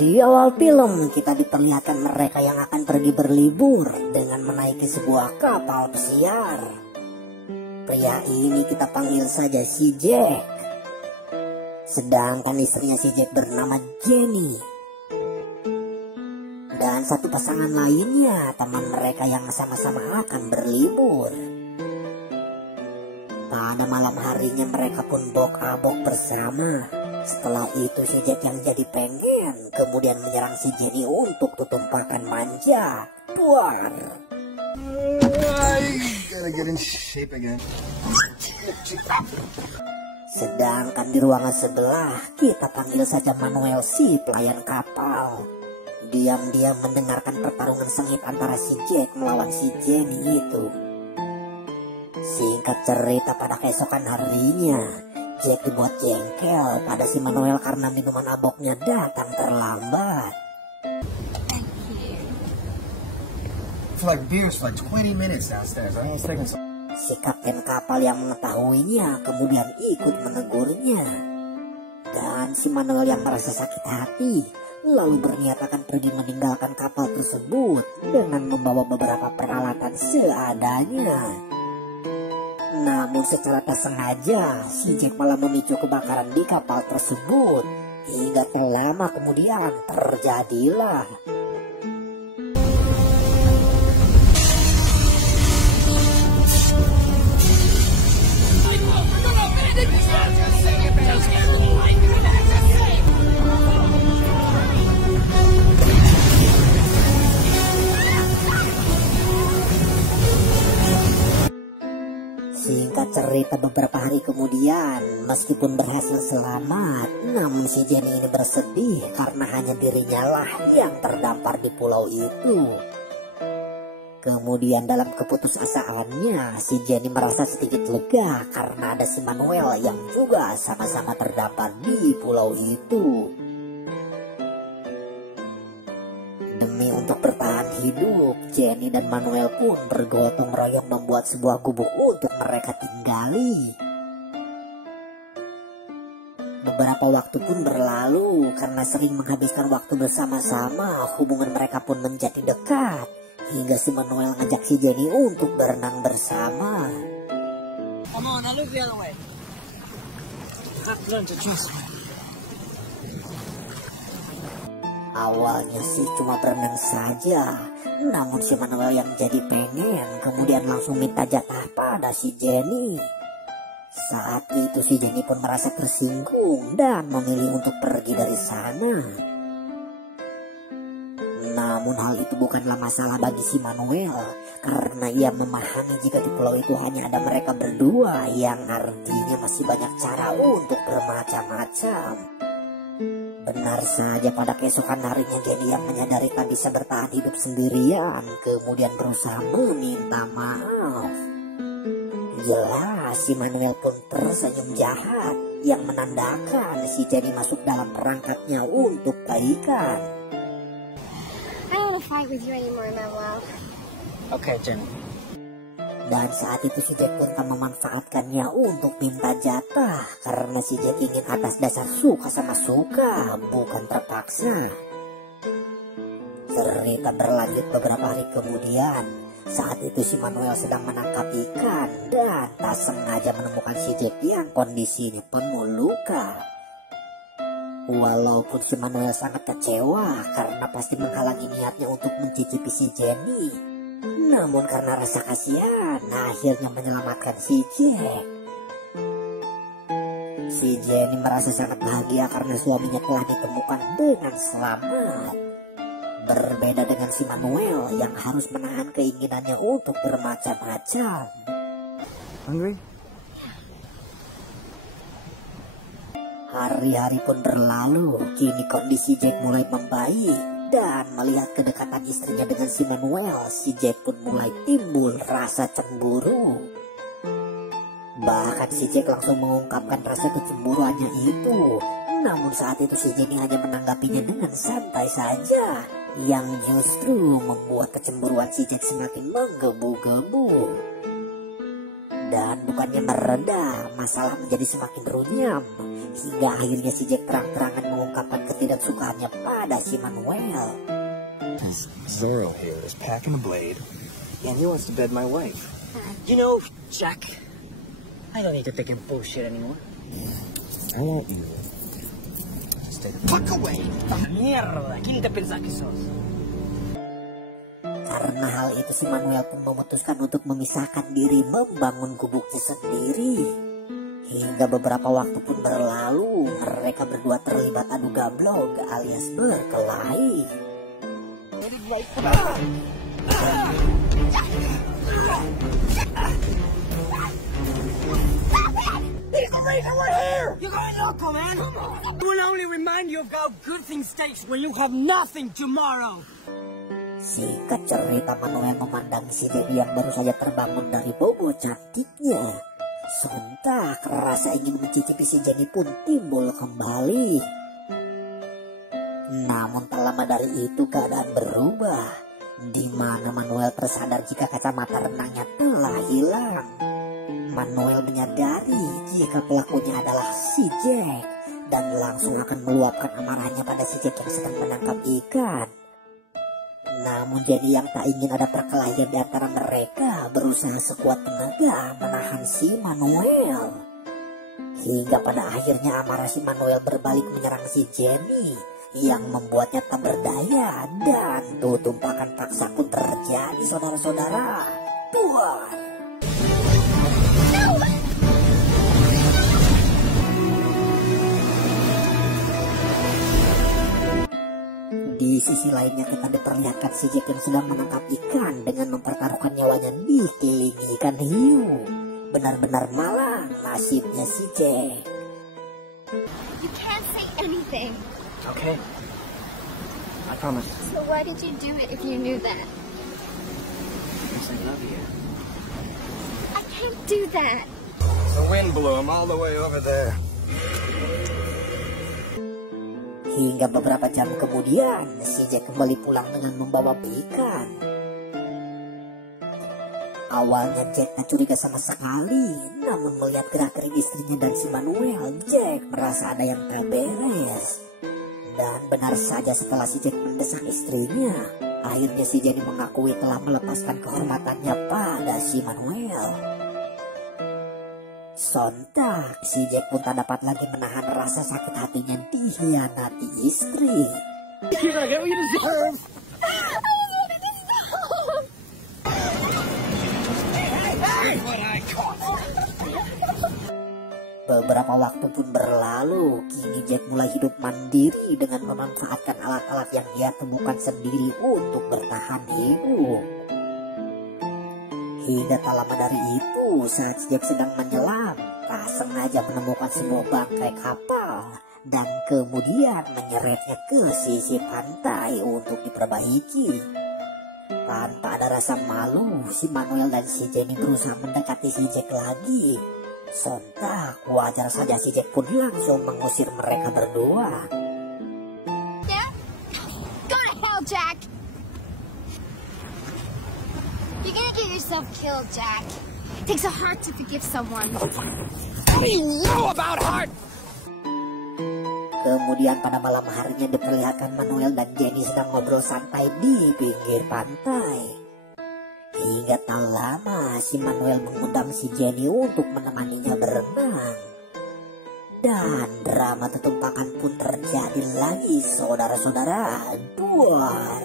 Di awal film kita diperlihatkan mereka yang akan pergi berlibur dengan menaiki sebuah kapal pesiar. Pria ini kita panggil saja si Jack. Sedangkan istrinya si Jack bernama Jenny. Dan satu pasangan lainnya teman mereka yang sama-sama akan berlibur. Pada malam harinya mereka pun bok-abok bersama. Setelah itu si Jack yang jadi pengen kemudian menyerang si Jenny untuk tutumpakan manja. Duar. Sedangkan di ruangan sebelah kita panggil saja Manuel si pelayan kapal. Diam-diam mendengarkan pertarungan sengit antara si Jack melawan si Jenny itu. Singkat cerita pada keesokan harinya, Jack dibuat jengkel pada si Manuel karena minuman aboknya datang terlambat. Si kapten kapal yang mengetahuinya kemudian ikut menegurnya. Dan si Manuel yang merasa sakit hati lalu berniat akan pergi meninggalkan kapal tersebut dengan membawa beberapa peralatan seadanya. Namun secara tak sengaja, si Jack malah memicu kebakaran di kapal tersebut. Hingga tak lama kemudian terjadilah. Singkat cerita beberapa hari kemudian, meskipun berhasil selamat, namun si Jenny ini bersedih karena hanya dirinya lah yang terdampar di pulau itu. Kemudian dalam keputusasaannya, si Jenny merasa sedikit lega karena ada si Manuel yang juga sama-sama terdampar di pulau itu. Demi untuk bertahan hidup, Jenny dan Manuel pun bergotong royong membuat sebuah gubuk untuk mereka tinggali. Beberapa waktu pun berlalu karena sering menghabiskan waktu bersama-sama, hubungan mereka pun menjadi dekat. Hingga si Manuel ngajak si Jenny untuk berenang bersama. Come on, I look the other way. I have to learn to trust me. Awalnya sih cuma berenang saja, namun si Manuel yang jadi pengen kemudian langsung minta jatah pada si Jenny. Saat itu si Jenny pun merasa tersinggung dan memilih untuk pergi dari sana. Namun hal itu bukanlah masalah bagi si Manuel, karena ia memahami jika di pulau itu hanya ada mereka berdua, yang artinya masih banyak cara untuk bermacam-macam. Benar saja pada keesokan harinya Jenny yang menyadari tak bisa bertahan hidup sendirian kemudian berusaha meminta maaf. Jelas si Manuel pun tersenyum jahat yang menandakan si Jenny masuk dalam perangkatnya untuk baikan. I don't want to fight with you anymore, Manuel. Okay, Jenny. Dan saat itu si Jack pun tak memanfaatkannya untuk minta jatah, karena si Jack ingin atas dasar suka sama suka, bukan terpaksa. Cerita berlanjut beberapa hari kemudian. Saat itu si Manuel sedang menangkap ikan dan tak sengaja menemukan si Jack yang kondisinya penuh luka. Walaupun si Manuel sangat kecewa karena pasti menghalangi niatnya untuk mencicipi si Jenny, namun karena rasa kasihan akhirnya menyelamatkan si Jack. Si Jenny merasa sangat bahagia karena suaminya telah ditemukan dengan selamat. Berbeda dengan si Manuel yang harus menahan keinginannya untuk bermacam-macam. Hungry? Hari-hari pun berlalu, kini kondisi Jack mulai membaik. Dan melihat kedekatan istrinya dengan si Manuel, si Jack pun mulai timbul rasa cemburu. Bahkan si Jack langsung mengungkapkan rasa kecemburuannya itu. Namun saat itu si Jenny hanya menanggapinya dengan santai saja, yang justru membuat kecemburuan si Jack semakin menggebu-gebu. Dan bukannya mereda, masalah menjadi semakin runyam. Hingga akhirnya si Jack terang-terangan mengungkapkan ketidaksukaannya pada si Manuel. Zorro here is packing a blade, and he wants to bed my wife. You know, Jack, I don't need to take your bullshit anymore. I want you to stay the fuck away. Mierda, ¿quién te pensás que sos? Karena hal itu si Manuel pun memutuskan untuk memisahkan diri membangun gubuknya sendiri. Hingga beberapa waktu pun berlalu, mereka berdua terlibat adu gablok alias berkelahi. You're going loco, man! I will only remind you of how good things taste when you have nothing tomorrow! Singkat cerita, Manuel memandang si Jenny yang baru saja terbangun dari bobo cantiknya. Sontak rasa ingin mencicipi si Jenny pun timbul kembali. Namun tak lama dari itu keadaan berubah, di mana Manuel tersadar jika kacamata renangnya telah hilang. Manuel menyadari jika pelakunya adalah si Jack dan langsung akan meluapkan amarahnya pada si Jack yang sedang menangkap ikan. Namun Jenny yang tak ingin ada perkelahian di antara mereka berusaha sekuat tenaga menahan si Manuel. Hingga pada akhirnya amarah si Manuel berbalik menyerang si Jenny yang membuatnya tak berdaya, dan tumpakan paksa pun terjadi, saudara-saudara. Tuan. Di sisi lainnya kita diperlihatkan si Jack yang sedang menangkap ikan dengan mempertaruhkan nyawanya dikelilingi ikan hiu. Benar-benar malang nasibnya si Jack. You can't say anything. Okay. I promise. So why did you do it if you knew that? Because I love you. I can't do that. The wind blew him all the way over there. Hingga beberapa jam kemudian, si Jack kembali pulang dengan membawa ikan. Awalnya Jack tak curiga sama sekali, namun melihat gerak-gerik istrinya dan si Manuel, Jack merasa ada yang tak beres. Dan benar saja setelah si Jack mendesak istrinya, akhirnya si Jenny mengakui telah melepaskan kehormatannya pada si Manuel. Sontak, si Jack pun tak dapat lagi menahan rasa sakit hatinya dikhianati istri. You're gonna get what you deserve! Beberapa waktu pun berlalu, kini Jack mulai hidup mandiri dengan memanfaatkan alat-alat yang dia temukan sendiri untuk bertahan hidup. Hingga tak lama dari itu, saat Jack sedang menyelam, tak sengaja menemukan sebuah bangkai kapal dan kemudian menyeretnya ke sisi pantai untuk diperbaiki. Tanpa ada rasa malu, si Manuel dan si Jenny berusaha mendekati si Jack lagi. Sontak, wajar saja si Jack pun langsung mengusir mereka berdua. Yeah? Go to hell, Jack! You're gonna get yourself killed, Jack. It takes a heart to forgive someone. I know about heart! Kemudian pada malam harinya diperlihatkan Manuel dan Jenny sedang ngobrol santai di pinggir pantai. Hingga tak lama si Manuel mengundang si Jenny untuk menemaninya berenang. Dan drama tetumpakan pun terjadi lagi, saudara-saudara. Duar.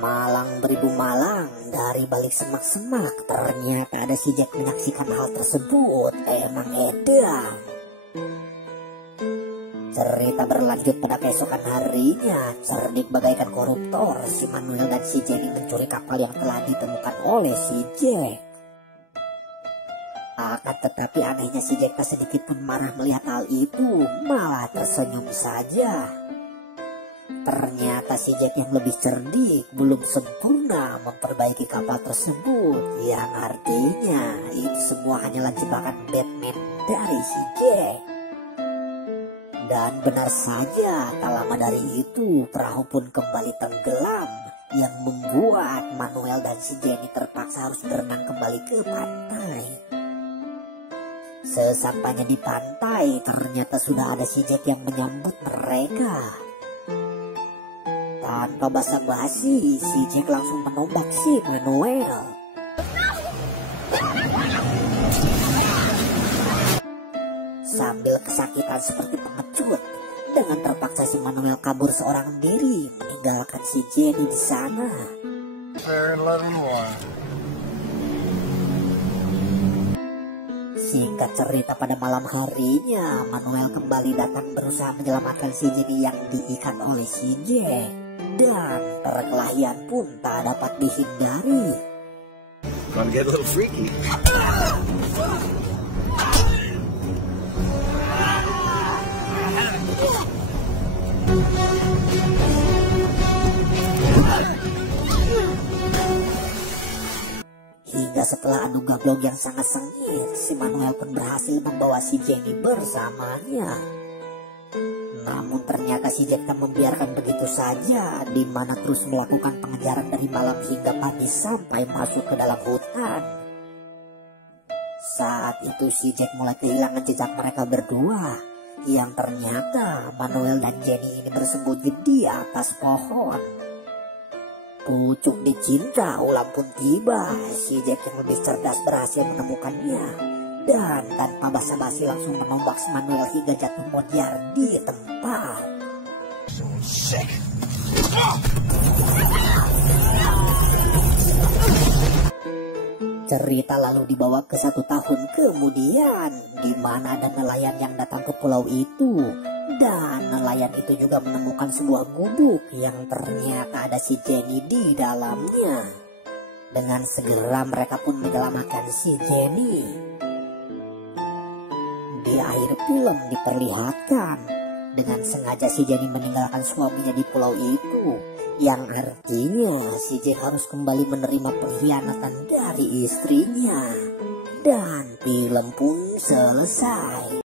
Malang beribu malang, dari balik semak-semak ternyata ada si Jack menyaksikan hal tersebut. Emang edan. Cerita berlanjut pada keesokan harinya. Cerdik bagaikan koruptor, si Manuel dan si Jenny mencuri kapal yang telah ditemukan oleh si Jack. Akan tetapi anehnya si Jack tak sedikit pun marah melihat hal itu, malah tersenyum saja. Ternyata si Jack yang lebih cerdik belum sempurna memperbaiki kapal tersebut, yang artinya itu semua hanyalah jebakan Batman dari si Jack. Dan benar saja, tak lama dari itu perahu pun kembali tenggelam yang membuat Manuel dan si Jenny terpaksa harus berenang kembali ke pantai. Sesampainya di pantai, ternyata sudah ada si Jack yang menyambut mereka. Tanpa basa-basi, si Jack langsung menombak si Manuel. Sambil kesakitan seperti pengecut, dengan terpaksa si Manuel kabur seorang diri, meninggalkan si Jenny di sana. Singkat cerita, pada malam harinya Manuel kembali datang berusaha menyelamatkan si Jenny yang diikat oleh si Jack, dan perkelahian pun tak dapat dihindari. Gonna get a little freaky. Hingga setelah adu gablog yang sangat sengit, si Manuel pun berhasil membawa si Jenny bersamanya. Namun ternyata si Jack tak membiarkan begitu saja, di mana terus melakukan pengejaran dari malam hingga pagi sampai masuk ke dalam hutan. Saat itu si Jack mulai kehilangan jejak mereka berdua, yang ternyata Manuel dan Jenny ini bersembunyi di atas pohon. Pucuk dicinta ulam pun tiba, si Jack yang lebih cerdas berhasil menemukannya, dan tanpa basa-basi langsung menombak si Manuel hingga jatuh modiar di tempat. Cerita lalu dibawa ke 1 tahun kemudian, di mana ada nelayan yang datang ke pulau itu. Dan nelayan itu juga menemukan sebuah gubuk yang ternyata ada si Jenny di dalamnya. Dengan segera mereka pun menyelamatkan si Jenny. Di akhir film diperlihatkan dengan sengaja si Jenny meninggalkan suaminya di pulau itu, yang artinya si Jack harus kembali menerima pengkhianatan dari istrinya. Dan film pun selesai.